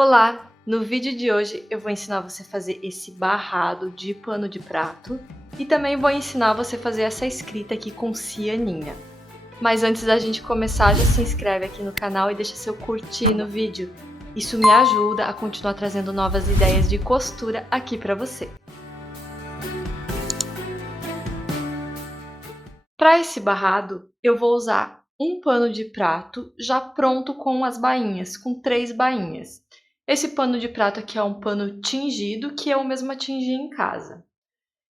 Olá! No vídeo de hoje eu vou ensinar você a fazer esse barrado de pano de prato e também vou ensinar você a fazer essa escrita aqui com cianinha. Mas antes da gente começar, já se inscreve aqui no canal e deixa seu curtir no vídeo. Isso me ajuda a continuar trazendo novas ideias de costura aqui para você. Para esse barrado, eu vou usar um pano de prato já pronto com as bainhas, com 3 bainhas. Esse pano de prato aqui é um pano tingido que eu mesma tingi em casa.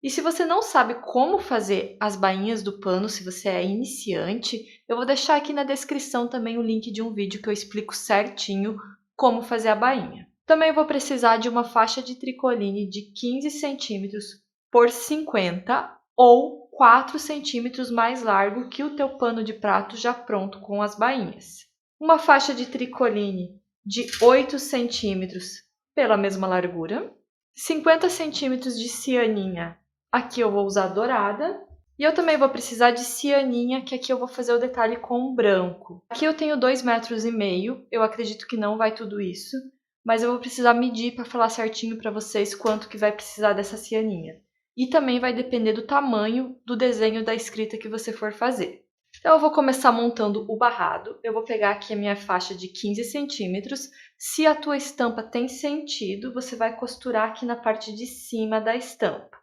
E se você não sabe como fazer as bainhas do pano, se você é iniciante, eu vou deixar aqui na descrição também o link de um vídeo que eu explico certinho como fazer a bainha. Também vou precisar de uma faixa de tricoline de 15 centímetros por 50 ou 4 centímetros mais largo que o teu pano de prato já pronto com as bainhas. Uma faixa de tricoline de 8 centímetros pela mesma largura, 50 centímetros de cianinha, aqui eu vou usar dourada, e eu também vou precisar de cianinha, que aqui eu vou fazer o detalhe com branco. Aqui eu tenho 2,5 metros, eu acredito que não vai tudo isso, mas eu vou precisar medir para falar certinho para vocês quanto que vai precisar dessa cianinha. E também vai depender do tamanho do desenho da escrita que você for fazer. Então, eu vou começar montando o barrado. Eu vou pegar aqui a minha faixa de 15 centímetros. Se a tua estampa tem sentido, você vai costurar aqui na parte de cima da estampa.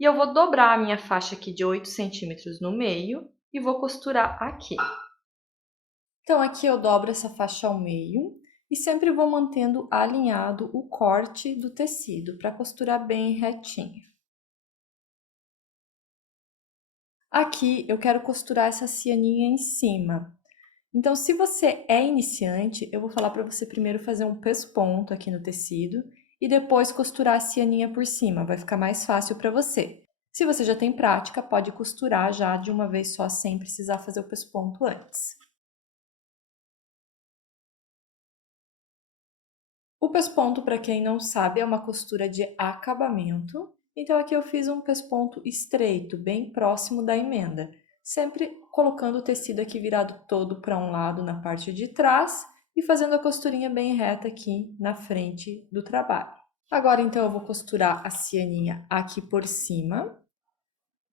E eu vou dobrar a minha faixa aqui de 8 centímetros no meio e vou costurar aqui. Então, aqui eu dobro essa faixa ao meio e sempre vou mantendo alinhado o corte do tecido para costurar bem retinho. Aqui eu quero costurar essa cianinha em cima. Então, se você é iniciante, eu vou falar para você primeiro fazer um pesponto aqui no tecido e depois costurar a cianinha por cima, vai ficar mais fácil para você. Se você já tem prática, pode costurar já de uma vez só, sem precisar fazer o pesponto antes. O pesponto, para quem não sabe, é uma costura de acabamento. Então, aqui eu fiz um pesponto estreito, bem próximo da emenda. Sempre colocando o tecido aqui virado todo para um lado na parte de trás e fazendo a costurinha bem reta aqui na frente do trabalho. Agora, então, eu vou costurar a cianinha aqui por cima.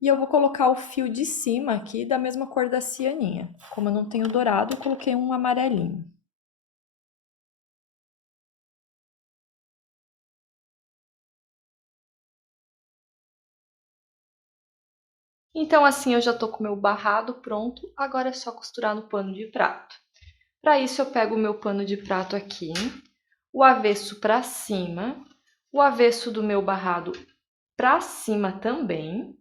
E eu vou colocar o fio de cima aqui da mesma cor da cianinha. Como eu não tenho dourado, eu coloquei um amarelinho. Então, assim, eu já tô com o meu barrado pronto, agora é só costurar no pano de prato. Para isso, eu pego o meu pano de prato aqui, o avesso para cima, o avesso do meu barrado para cima também,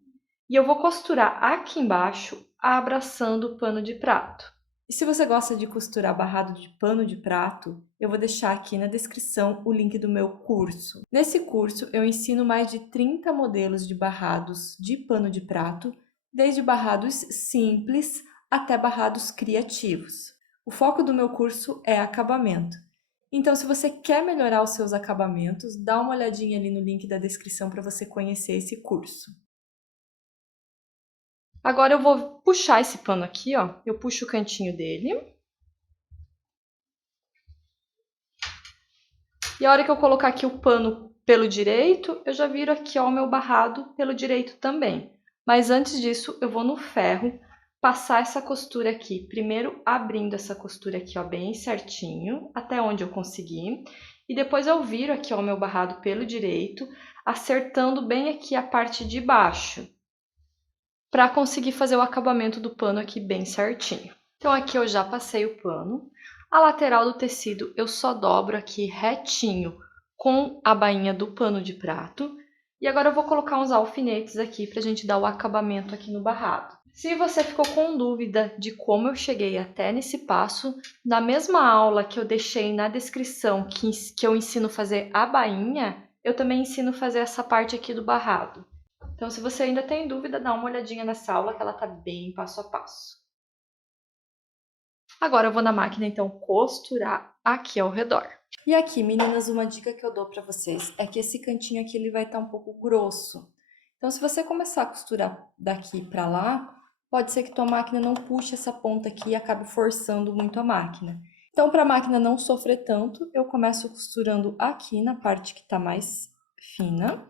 e eu vou costurar aqui embaixo, abraçando o pano de prato. E se você gosta de costurar barrado de pano de prato, eu vou deixar aqui na descrição o link do meu curso. Nesse curso, eu ensino mais de 30 modelos de barrados de pano de prato, desde barrados simples até barrados criativos. O foco do meu curso é acabamento. Então, se você quer melhorar os seus acabamentos, dá uma olhadinha ali no link da descrição para você conhecer esse curso. Agora eu vou puxar esse pano aqui, ó. Eu puxo o cantinho dele. E a hora que eu colocar aqui o pano pelo direito, eu já viro aqui, ó, o meu barrado pelo direito também. Mas antes disso, eu vou no ferro passar essa costura aqui. Primeiro abrindo essa costura aqui, ó, bem certinho, até onde eu conseguir. E depois eu viro aqui, ó, o meu barrado pelo direito, acertando bem aqui a parte de baixo, para conseguir fazer o acabamento do pano aqui bem certinho. Então, aqui eu já passei o pano. A lateral do tecido eu só dobro aqui retinho com a bainha do pano de prato. E agora eu vou colocar uns alfinetes aqui para a gente dar o acabamento aqui no barrado. Se você ficou com dúvida de como eu cheguei até nesse passo, na mesma aula que eu deixei na descrição que eu ensino a fazer a bainha, eu também ensino a fazer essa parte aqui do barrado. Então, se você ainda tem dúvida, dá uma olhadinha nessa aula que ela tá bem passo a passo. Agora eu vou na máquina, então, costurar aqui ao redor. E aqui, meninas, uma dica que eu dou pra vocês é que esse cantinho aqui ele vai estar um pouco grosso. Então, se você começar a costurar daqui pra lá, pode ser que tua máquina não puxe essa ponta aqui e acabe forçando muito a máquina. Então, para a máquina não sofrer tanto, eu começo costurando aqui na parte que está mais fina.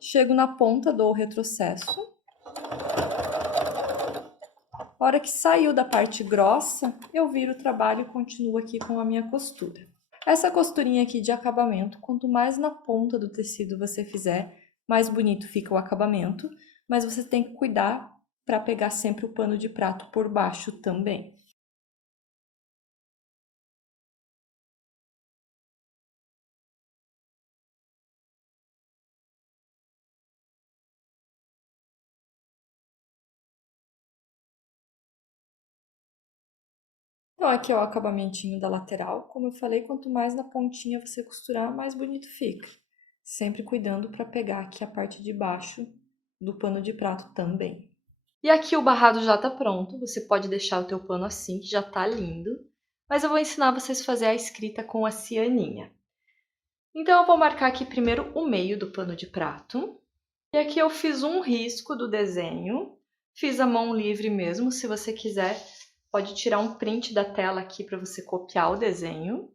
Chego na ponta, dou o retrocesso. A hora que saiu da parte grossa, eu viro o trabalho e continuo aqui com a minha costura. Essa costurinha aqui de acabamento, quanto mais na ponta do tecido você fizer, mais bonito fica o acabamento, mas você tem que cuidar para pegar sempre o pano de prato por baixo também. Então, aqui é o acabamentinho da lateral. Como eu falei, quanto mais na pontinha você costurar, mais bonito fica. Sempre cuidando para pegar aqui a parte de baixo do pano de prato também. E aqui o barrado já tá pronto. Você pode deixar o teu pano assim, que já tá lindo. Mas eu vou ensinar vocês a fazer a escrita com a cianinha. Então, eu vou marcar aqui primeiro o meio do pano de prato. E aqui eu fiz um risco do desenho. Fiz a mão livre mesmo, se você quiser. Pode tirar um print da tela aqui para você copiar o desenho.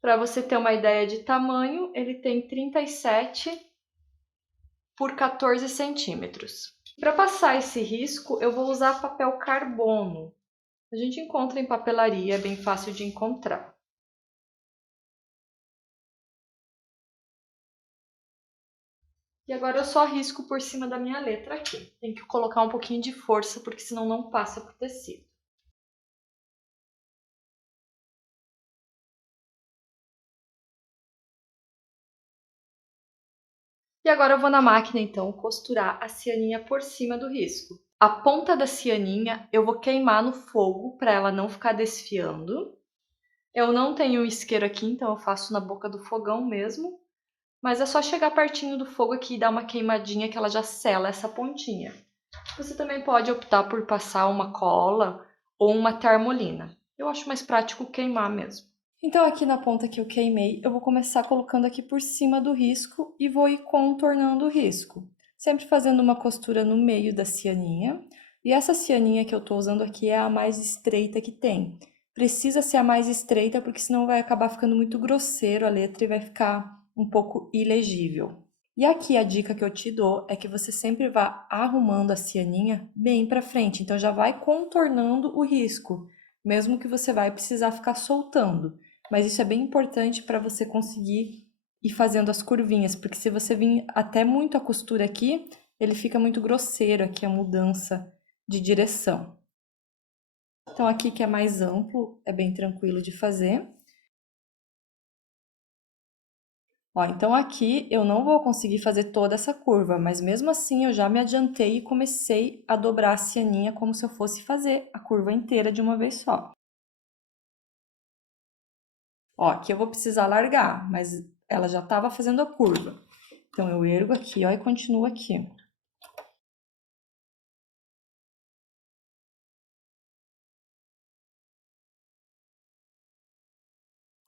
Para você ter uma ideia de tamanho, ele tem 37 por 14 centímetros. Para passar esse risco, eu vou usar papel carbono. A gente encontra em papelaria, é bem fácil de encontrar. E agora eu só risco por cima da minha letra aqui. Tem que colocar um pouquinho de força, porque senão não passa pro tecido. E agora eu vou na máquina, então, costurar a cianinha por cima do risco. A ponta da cianinha eu vou queimar no fogo para ela não ficar desfiando. Eu não tenho isqueiro aqui, então eu faço na boca do fogão mesmo. Mas é só chegar pertinho do fogo aqui e dar uma queimadinha que ela já sela essa pontinha. Você também pode optar por passar uma cola ou uma termolina. Eu acho mais prático queimar mesmo. Então aqui na ponta que eu queimei, eu vou começar colocando aqui por cima do risco e vou ir contornando o risco. Sempre fazendo uma costura no meio da cianinha. E essa cianinha que eu tô usando aqui é a mais estreita que tem. Precisa ser a mais estreita porque senão vai acabar ficando muito grosseiro a letra e vai ficar um pouco ilegível. E aqui a dica que eu te dou é que você sempre vá arrumando a cianinha bem para frente, então já vai contornando o risco, mesmo que você vai precisar ficar soltando. Mas isso é bem importante para você conseguir ir fazendo as curvinhas, porque se você vir até muito a costura aqui, ele fica muito grosseiro aqui a mudança de direção. Então aqui que é mais amplo, é bem tranquilo de fazer. Ó, então aqui eu não vou conseguir fazer toda essa curva, mas mesmo assim eu já me adiantei e comecei a dobrar a cianinha como se eu fosse fazer a curva inteira de uma vez só. Ó, aqui eu vou precisar largar, mas ela já estava fazendo a curva. Então eu ergo aqui, ó, e continuo aqui.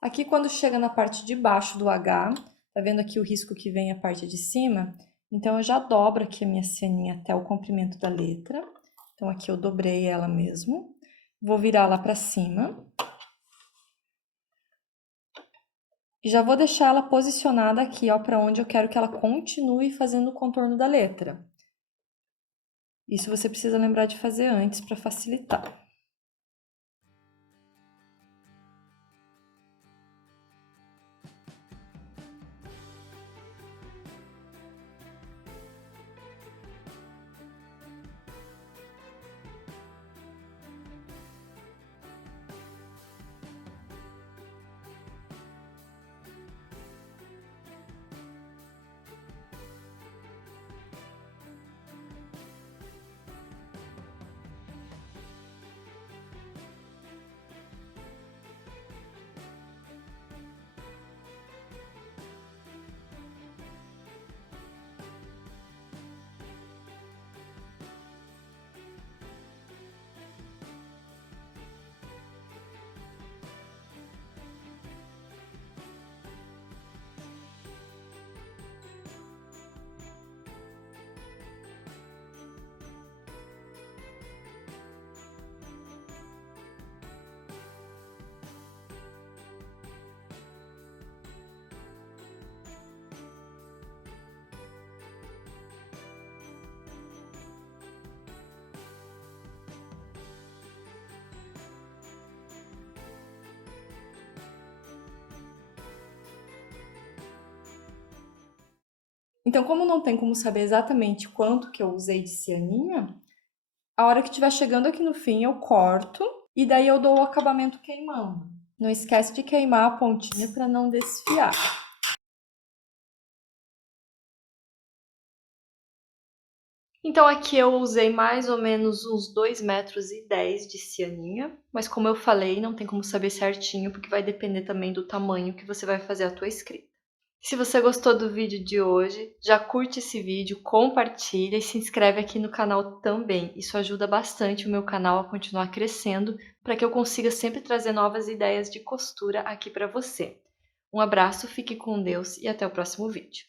Aqui quando chega na parte de baixo do H, tá vendo aqui o risco que vem a parte de cima? Então eu já dobro aqui a minha cianinha até o comprimento da letra. Então aqui eu dobrei ela mesmo. Vou virar lá para cima. E já vou deixar ela posicionada aqui, ó, para onde eu quero que ela continue fazendo o contorno da letra. Isso você precisa lembrar de fazer antes para facilitar. Então, como não tem como saber exatamente quanto que eu usei de cianinha, a hora que estiver chegando aqui no fim eu corto e daí eu dou o acabamento queimando. Não esquece de queimar a pontinha para não desfiar. Então aqui eu usei mais ou menos uns 2,10 m de cianinha, mas como eu falei, não tem como saber certinho, porque vai depender também do tamanho que você vai fazer a tua escrita. Se você gostou do vídeo de hoje, já curte esse vídeo, compartilha e se inscreve aqui no canal também. Isso ajuda bastante o meu canal a continuar crescendo, para que eu consiga sempre trazer novas ideias de costura aqui para você. Um abraço, fique com Deus e até o próximo vídeo.